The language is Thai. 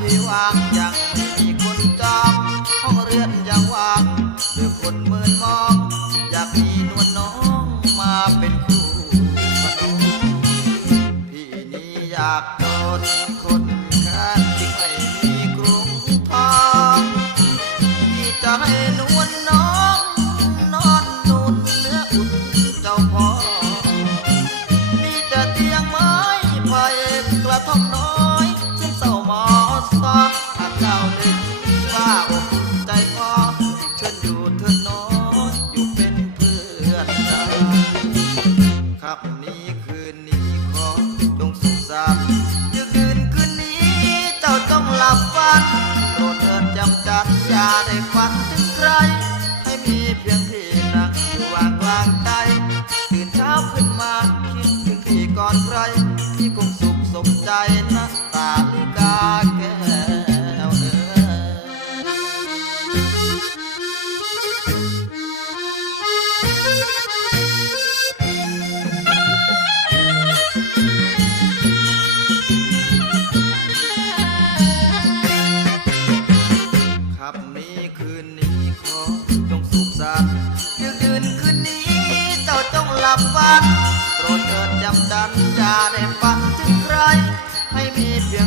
ที่วางยังไม่มีคนจองห้องเรือนยังว่างเรือคนเมินมอง อยากมีนวลน้องมาเป็นคู่พนุพี่นี้อยากโดนคน ไรที่มีเพียงพี่นั่งวางวางใจตื่นเช้าขึ้นมาคิดถึงพี่ก่อนใครที่คงสุขสมใจ โปรดเถิดจำดันจะได้ฝันถึงใคร ให้มีเพียง